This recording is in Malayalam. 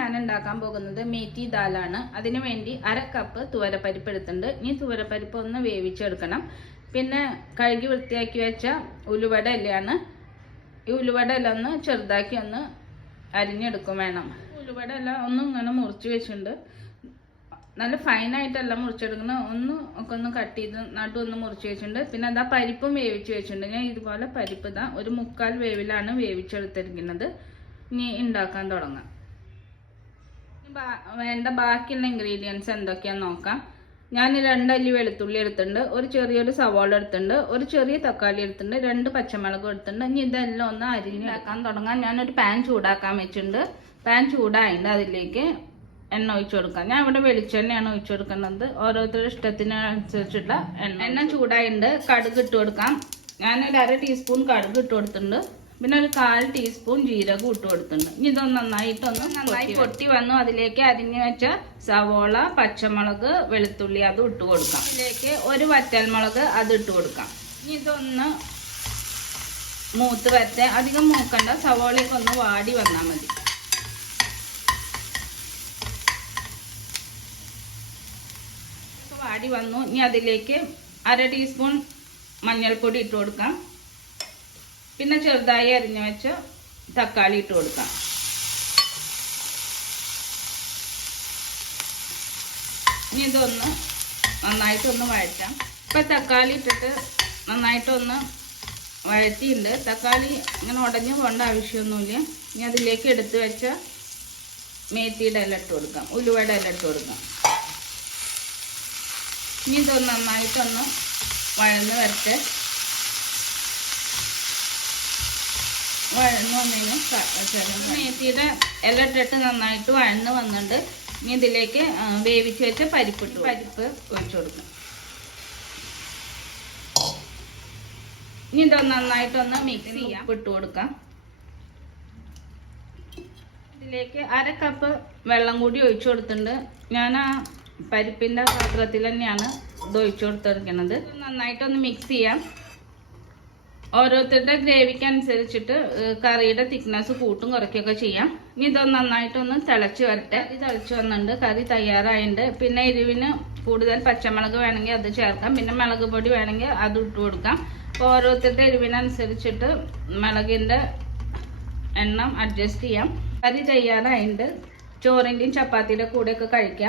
ഞാൻ ഉണ്ടാക്കാൻ പോകുന്നത് മേത്തി ദാലാണ്. അതിനു വേണ്ടി അര കപ്പ് തുവരപ്പരിപ്പ് എടുത്തിട്ടുണ്ട് ഇനി തുവരപ്പരിപ്പ് ഒന്ന് വേവിച്ചെടുക്കണം. പിന്നെ കഴുകി വൃത്തിയാക്കി വെച്ച ഉലുവട ഇലയാണ്. ഈ ഉലുവട ഒന്ന് ചെറുതാക്കി ഒന്ന് അരിഞ്ഞെടുക്കും വേണം. ഉലുവട ഒന്നും ഇങ്ങനെ മുറിച്ച് വെച്ചിട്ടുണ്ട്. നല്ല ഫൈനായിട്ടല്ല മുറിച്ചെടുക്കണം ഒന്ന് ഒക്കെ ഒന്ന് കട്ട് ചെയ്ത് നട്ടു ഒന്ന് മുറിച്ച് വെച്ചിട്ടുണ്ട്. പിന്നെ അതാ പരിപ്പും വേവിച്ച് വെച്ചിട്ടുണ്ട്. ഞാൻ ഇതുപോലെ പരിപ്പ് ഇതാ ഒരു മുക്കാൽ വേവിലാണ് വേവിച്ചെടുത്തിരിക്കുന്നത്. ഇനി ഉണ്ടാക്കാൻ തുടങ്ങാം. വേണ്ട ബാക്കിയുള്ള ഇൻഗ്രീഡിയൻസ് എന്തൊക്കെയാന്ന് നോക്കാം. ഞാൻ രണ്ടല്ലി വെളുത്തുള്ളി എടുത്തിട്ടുണ്ട് ഒരു ചെറിയൊരു സവാള എടുത്തിട്ടുണ്ട് ഒരു ചെറിയ തക്കാളി എടുത്തിട്ടുണ്ട് രണ്ട് പച്ചമുളക് എടുത്തിട്ടുണ്ട്. ഇനി ഇതെല്ലാം ഒന്ന് അരിഞ്ഞാക്കാൻ തുടങ്ങാം. ഞാനൊരു പാൻ ചൂടാക്കാൻ വെച്ചിട്ടുണ്ട്. പാൻ ചൂടായിട്ട് അതിലേക്ക് എണ്ണ ഒഴിച്ചു കൊടുക്കാം. ഞാൻ ഇവിടെ വെളിച്ചെണ്ണയാണ് ഒഴിച്ചു കൊടുക്കുന്നത്. ഓരോരുത്തരുടെ ഇഷ്ടത്തിനനുസരിച്ചുള്ള എണ്ണ എണ്ണ ചൂടായിട്ടുണ്ട് കടുക് ഇട്ട് കൊടുക്കാം. ഞാനൊരു അര ടീസ്പൂൺ കടുക് ഇട്ട് കൊടുത്തിട്ടുണ്ട്. പിന്നെ ഒരു കാൽ ടീസ്പൂൺ ജീരകം ഇട്ട് കൊടുത്തിട്ടുണ്ട്. ഇനി ഇതൊന്ന് നന്നായിട്ടൊന്ന് നന്നായി പൊട്ടി വന്നു. അതിലേക്ക് അരിഞ്ഞു വെച്ച സവോള പച്ചമുളക് വെളുത്തുള്ളി അത് ഇട്ട് കൊടുക്കാം. ഇതിലേക്ക് ഒരു വറ്റൽമുളക് അത് ഇട്ട് കൊടുക്കാം. ഇനി ഇതൊന്ന് മൂത്ത് വരത്തെ അധികം മൂക്കണ്ട. സവോളയൊക്കെ ഒന്ന് വാടി വന്നാൽ മതി. വാടി വന്നു. ഇനി അതിലേക്ക് അര ടീസ്പൂൺ മഞ്ഞൾപ്പൊടി ഇട്ട് കൊടുക്കാം. പിന്നെ ചെറുതായി അരിഞ്ഞു വെച്ച തക്കാളി ഇട്ട് കൊടുക്കാം. ഇനി ഇതൊന്ന് നന്നായിട്ടൊന്ന് വഴറ്റാം. ഇപ്പം തക്കാളി ഇട്ടിട്ട് നന്നായിട്ടൊന്ന് വഴറ്റിയിട്ടുണ്ട്. തക്കാളി ഇങ്ങനെ ഉടഞ്ഞു പോകേണ്ട ആവശ്യമൊന്നുമില്ല. ഇനി അതിലേക്ക് എടുത്തു വെച്ച മേത്തിയുടെ ഇല ഇട്ട് കൊടുക്കാം. ഉലുവയുടെ ഇല ഇട്ട് കൊടുക്കാം. ഇനി ഇതൊന്ന് നന്നായിട്ടൊന്ന് വഴന്ന് വരട്ടെ. വഴന്ന് വന്നതിന് മേത്തിയുടെ ഇല ഇട്ടിട്ട് നന്നായിട്ട് വഴന്ന് വന്നിട്ട് ഇനി ഇതിലേക്ക് വേവിച്ച് വെച്ച പരിപ്പിട്ട് പരിപ്പ് ഒഴിച്ചു കൊടുക്കും. ഇനി ഇതൊന്ന് നന്നായിട്ടൊന്ന് മിക്സ് ചെയ്യാം. ഇട്ട് കൊടുക്കാം. ഇതിലേക്ക് അര കപ്പ് വെള്ളം കൂടി ഒഴിച്ചു കൊടുത്തിട്ടുണ്ട്. ഞാൻ ആ പരിപ്പിന്റെ പാത്രത്തിൽ തന്നെയാണ് ഇത് ഒഴിച്ചു കൊടുത്തിരിക്കുന്നത്. ഇത് നന്നായിട്ടൊന്ന് മിക്സ് ചെയ്യാം. ഓരോരുത്തരുടെ ഗ്രേവിക്ക് അനുസരിച്ചിട്ട് കറിയുടെ തിക്നെസ് കൂട്ടും കുറയ്ക്കുകയൊക്കെ ചെയ്യാം. ഇതൊന്ന് നന്നായിട്ടൊന്ന് തിളച്ച് വരട്ടെ. ഇത് തിളച്ച് വന്നിട്ടുണ്ട്. കറി തയ്യാറായിട്ടുണ്ട്. പിന്നെ എരിവിന് കൂടുതൽ പച്ചമുളക് വേണമെങ്കിൽ അത് ചേർക്കാം. പിന്നെ മുളക് പൊടി വേണമെങ്കിൽ അത് ഇട്ട് കൊടുക്കാം. അപ്പോൾ ഓരോരുത്തരുടെ എരിവിനനുസരിച്ചിട്ട് മുളകിന്റെ എണ്ണം അഡ്ജസ്റ്റ് ചെയ്യാം. കറി തയ്യാറായിട്ടുണ്ട്. ചോറിന്റെയും ചപ്പാത്തിയുടെ കൂടെയൊക്കെ കഴിക്കാം.